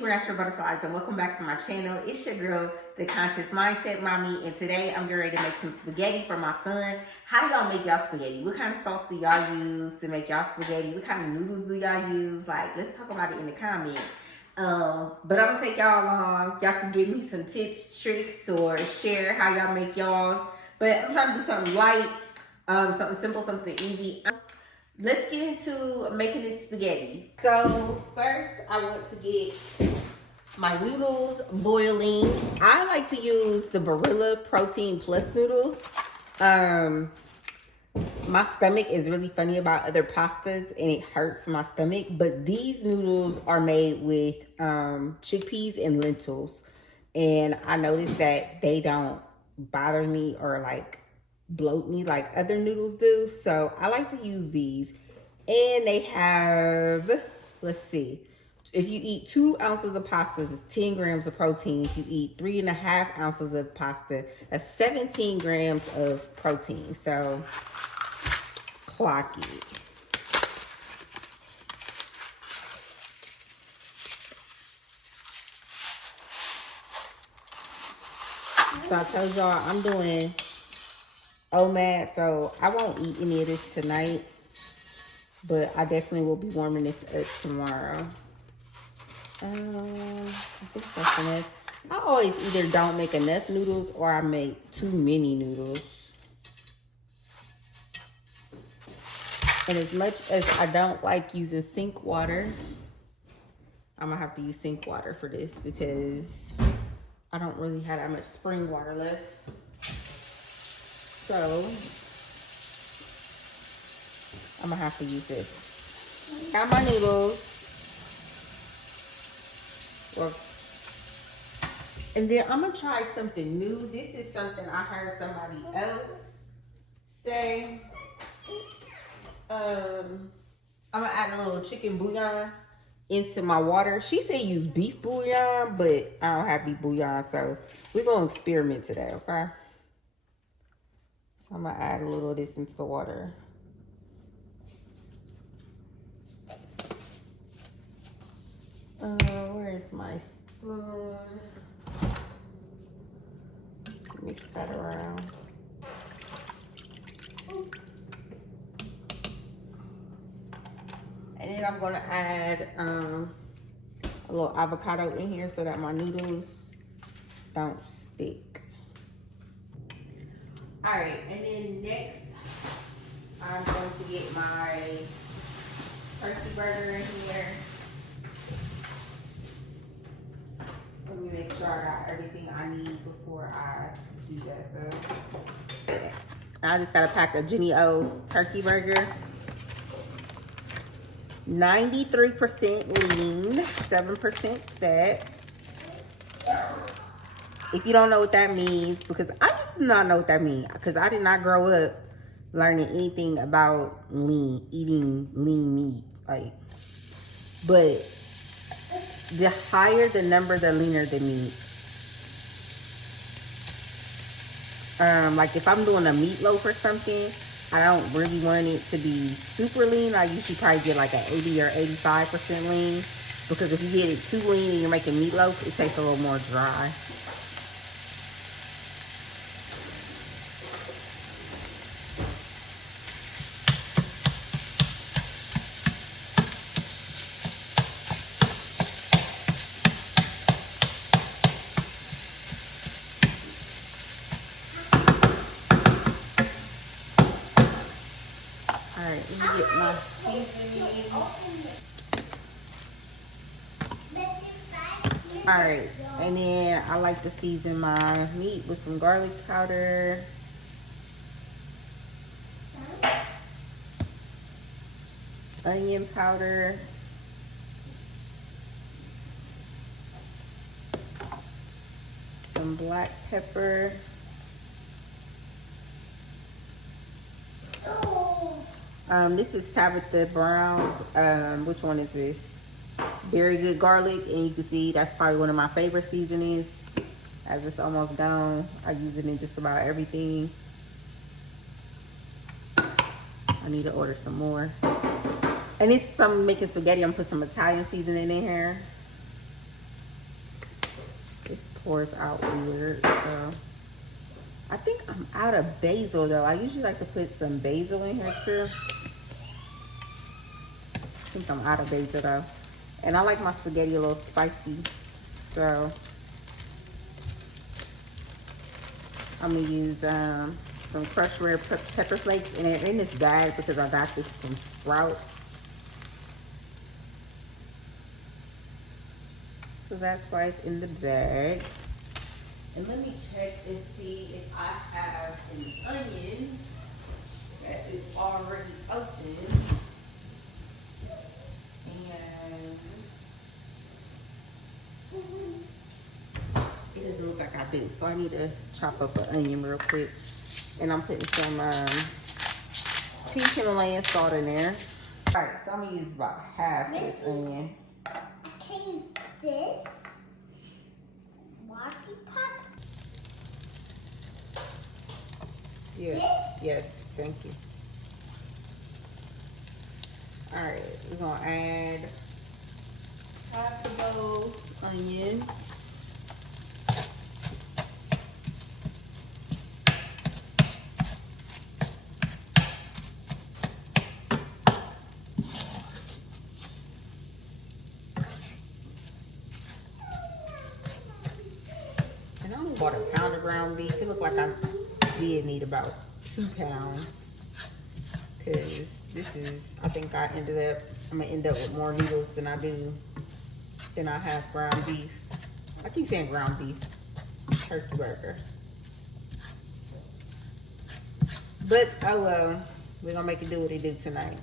Supernatural Butterflies, and welcome back to my channel. It's your girl, the Conscious Mindset Mommy, and today I'm getting ready to make some spaghetti for my son. How do y'all make y'all spaghetti? What kind of sauce do y'all use to make y'all spaghetti? What kind of noodles do y'all use? Like, let's talk about it in the comments. But I'm gonna take y'all along. Y'all can give me some tips, tricks, or share how y'all make y'all's. But I'm trying to do something light, something simple, something easy. Let's get into making this spaghetti. So first I want to get my noodles boiling. I like to use the Barilla Protein Plus noodles. My stomach is really funny about other pastas and it hurts my stomach, but these noodles are made with chickpeas and lentils. And I noticed that they don't bother me or like bloat me like other noodles do. So I like to use these. And they have, let's see, if you eat 2 ounces of pasta, it's 10 grams of protein. If you eat 3.5 ounces of pasta, that's 17 grams of protein. So clock it. So I told y'all I'm doing OMAD, so I won't eat any of this tonight, but I definitely will be warming this up tomorrow. I think that's enough. I always either don't make enough noodles or I make too many noodles. And as much as I don't like using sink water, I'm gonna have to use sink water for this because I don't really have that much spring water left. So I'm gonna have to use this. Got my noodles. Well, and then I'm gonna try something new. This is something I heard somebody else say. I'm gonna add a little chicken bouillon into my water. She said use beef bouillon, but I don't have beef bouillon, so we're gonna experiment today, okay? So I'm gonna add a little of this into the water. Where is my spoon? Mix that around. And then I'm gonna add a little avocado in here so that my noodles don't stick. All right, and then next I'm going to get my turkey burger in here. Let me make sure I got everything I need before I do that though. I just got a pack of Jenny O's turkey burger. 93% lean, 7% fat. If you don't know what that means, because I just do not know what that means, because I did not grow up learning anything about eating lean meat. Like, but the higher the number, the leaner the meat. Like if I'm doing a meatloaf or something, I don't really want it to be super lean. I usually probably get like an 80 or 85% lean, because if you get it too lean and you're making meatloaf, it tastes a little more dry. All right, let me get my seasoning. All right, and then I like to season my meat with some garlic powder. Onion powder. Some black pepper. This is Tabitha Brown's, which one is this? Very Good Garlic, and you can see that's probably one of my favorite seasonings. As it's almost gone, I use it in just about everything. I need to order some more. And it's some making spaghetti. I'm gonna put some Italian seasoning in here. pours out weird. So I think I'm out of basil though. I usually like to put some basil in here too. I think I'm out of basil though. And I like my spaghetti a little spicy. So I'm gonna use some crushed red pepper flakes, and they're in this bag because I got this from Sprouts. So that's why it's in the bag. And let me check and see if I have an onion that is already open. And it doesn't look like I do. So I need to chop up an onion real quick. And I'm putting some pink Himalayan salt in there. All right, so I'm gonna use about half this onion. I can this washi pops. Yeah. Yes, thank you. All right, we're gonna add half of those onions. And I only bought a pound of ground beef. It looked like I did need about 2 pounds. Cause this is, I think I'm gonna end up with more noodles than I have ground beef. I keep saying ground beef, turkey burger. But oh well, we're gonna make it do what it do tonight.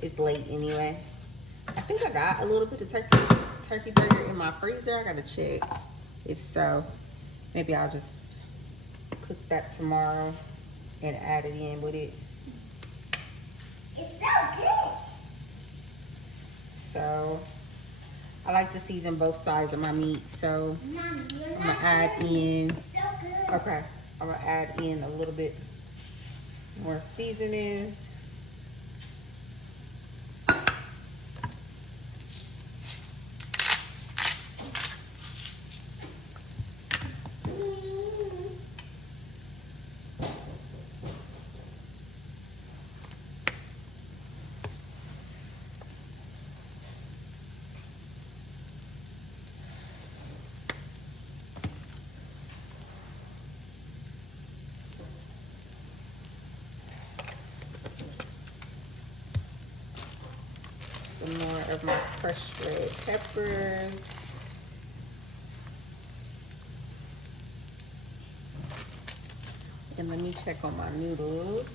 It's late anyway. I think I got a little bit of turkey burger in my freezer. I gotta check. If so, maybe I'll just cook that tomorrow and add it in with it. It's so good. So I like to season both sides of my meat. So Mom, I'm gonna add in, so good. okay, I'm gonna add in a little bit more seasonings. Some more of my crushed red peppers. And let me check on my noodles.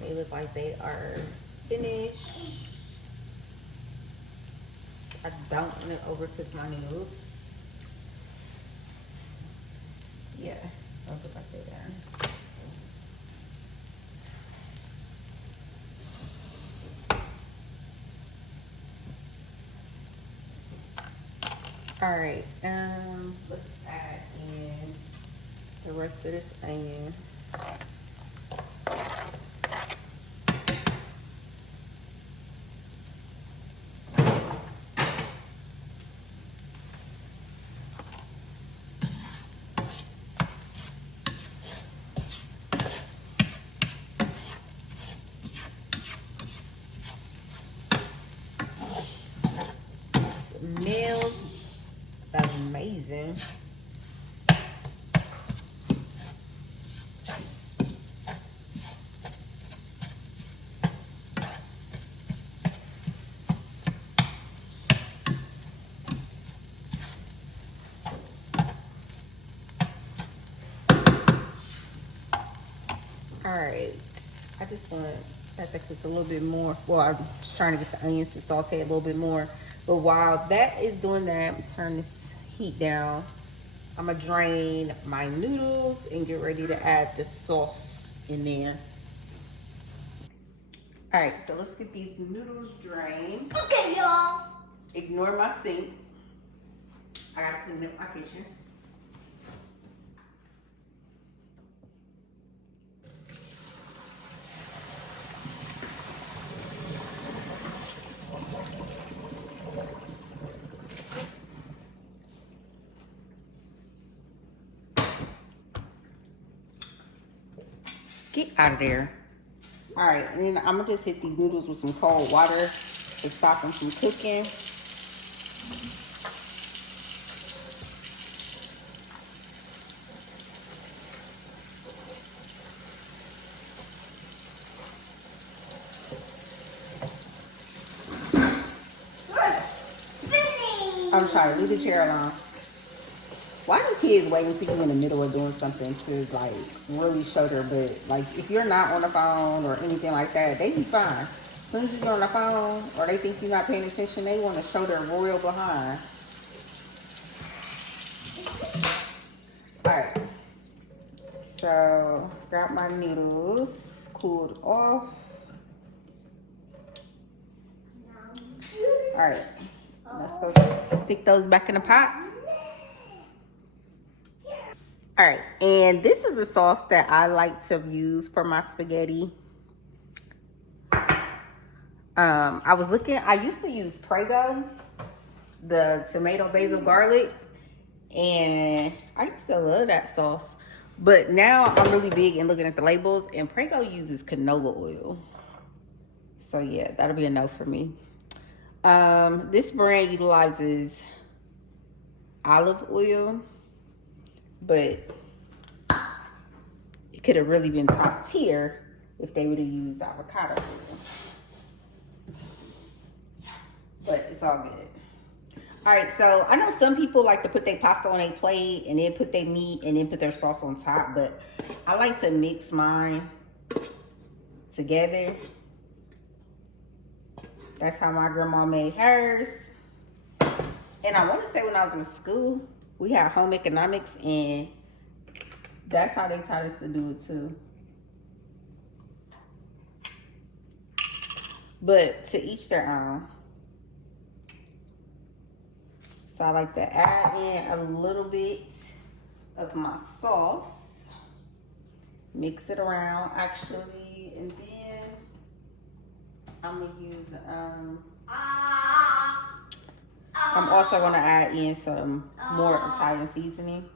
They look like they are finished. I don't want to overcook my noodles. Yeah, those look like they're done. All right, let's add in the rest of this onion. Smells amazing. All right, I just want that to cook a little bit more. Well, I'm just trying to get the onions to saute a little bit more. But while that is doing that, I'm turn this heat down. I'm gonna drain my noodles and get ready to add the sauce in there. All right, so let's get these noodles drained. Okay, y'all. Ignore my sink. I gotta clean up my kitchen. get out of there. All right, and then I'm gonna just hit these noodles with some cold water to stop them from cooking. I'm sorry, leave the chair alone. Why do kids wait until you're in the middle of doing something to like really show their butt? Like if you're not on the phone or anything like that, they be fine. As soon as you're on the phone or they think you're not paying attention, they want to show their royal behind. All right. So got my noodles cooled off. All right. Let's go stick those back in the pot. All right, and this is a sauce that I like to use for my spaghetti. I was looking, I used to use Prego, the tomato basil garlic, and I used to love that sauce. But now I'm really big in looking at the labels, and Prego uses canola oil. So yeah, that'll be a no for me. This brand utilizes olive oil, but it could have really been top tier if they would have used avocado oil. But it's all good. All right, so I know some people like to put their pasta on a plate and then put their meat and then put their sauce on top, but I like to mix mine together. That's how my grandma made hers. And I want to say when I was in school, we had home economics, and that's how they taught us to do it too. But to each their own. So I like to add in a little bit of my sauce. Mix it around actually, and then I'm gonna use I'm also gonna add in some more Italian seasoning.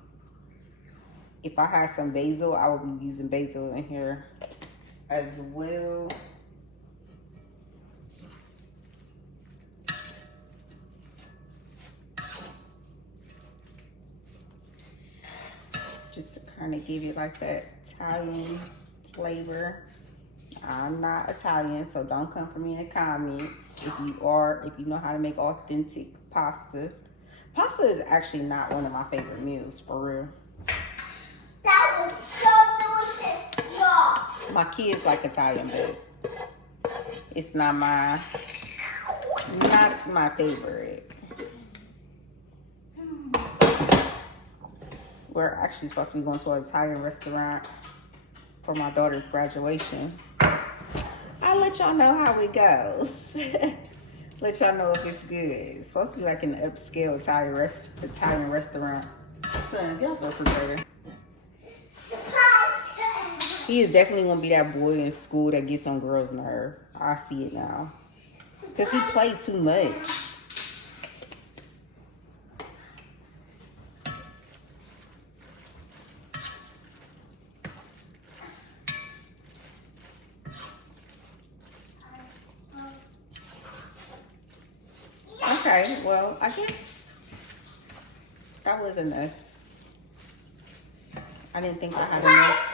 If I had some basil, I would be using basil in here as well. Just to kind of give it like that Italian flavor. I'm not Italian, so don't come for me in the comments. If you are, if you know how to make authentic pasta. Pasta is actually not one of my favorite meals, for real. That was so delicious, y'all. My kids like Italian, but it's not my favorite. We're actually supposed to be going to an Italian restaurant for my daughter's graduation. I'll let y'all know how it goes. Let y'all know if it's good. It's supposed to be like an upscale Italian restaurant. Son, get off the refrigerator. He is definitely gonna be that boy in school that gets on girls' nerve. I see it now. Cause he played too much. Okay, well, I guess that was enough. I didn't think I had enough.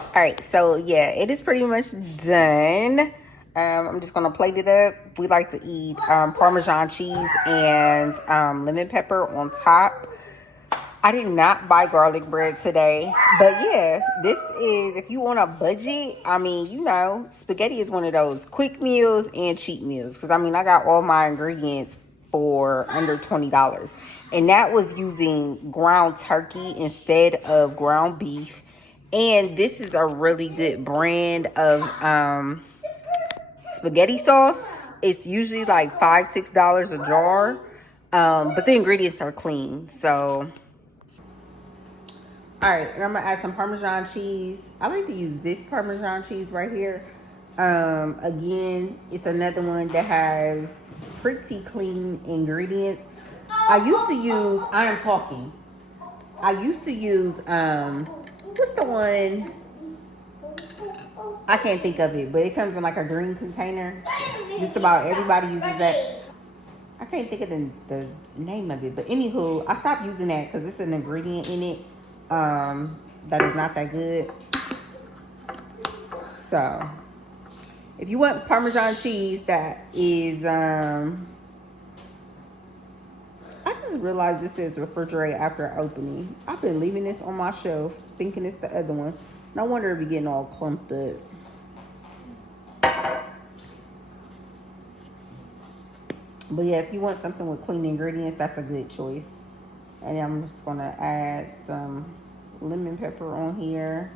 All right, so yeah, it is pretty much done. I'm just gonna plate it up. We like to eat Parmesan cheese and lemon pepper on top. I did not buy garlic bread today, but yeah, this is, if you want a budget, I mean, you know, spaghetti is one of those quick meals and cheap meals. Because I mean, I got all my ingredients for under $20. And that was using ground turkey instead of ground beef. And this is a really good brand of spaghetti sauce. It's usually like $5, $6 a jar. But the ingredients are clean, so... All right, and I'm gonna add some Parmesan cheese. I like to use this Parmesan cheese right here. Again, it's another one that has pretty clean ingredients. I used to use, I used to use, what's the one? I can't think of it, but it comes in like a green container. Just about everybody uses that. I can't think of the name of it, but anywho, I stopped using that because it's an ingredient in it that is not that good. So, if you want Parmesan cheese that is, I just realized this says refrigerate after opening. I've been leaving this on my shelf thinking it's the other one. No wonder it be getting all clumped up. But yeah, if you want something with clean ingredients, that's a good choice. And I'm just gonna add some lemon pepper on here.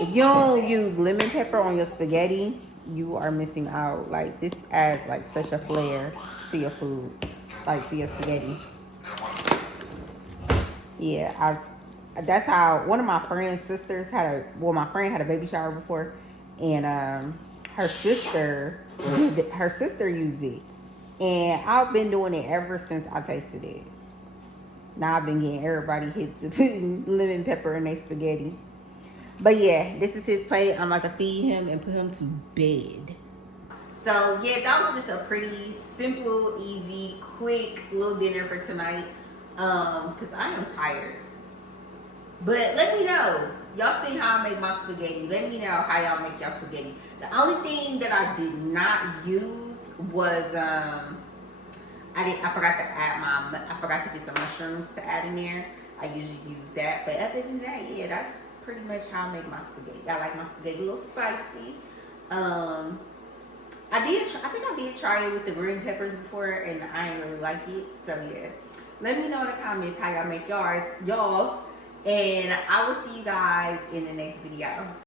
If you don't use lemon pepper on your spaghetti, you are missing out. Like, this adds like such a flair to your food, like to your spaghetti. Yeah, that's how one of my friend's sisters my friend had a baby shower before, and her sister used it, and I've been doing it ever since I tasted it. Now I've been getting everybody hit to putting lemon pepper in their spaghetti. But yeah, this is his plate. I'm about to feed him and put him to bed. So yeah, that was just a pretty simple, easy, quick little dinner for tonight. Cause I am tired. But let me know. Y'all seen how I make my spaghetti. Let me know how y'all make y'all spaghetti. The only thing that I did not use was I forgot to get some mushrooms to add in there. I usually use that. But other than that, yeah, that's pretty much how I make my spaghetti. I like my spaghetti a little spicy. I think I did try it with the green peppers before, and I didn't really like it. So yeah, let me know in the comments how y'all make y'all's, and I will see you guys in the next video.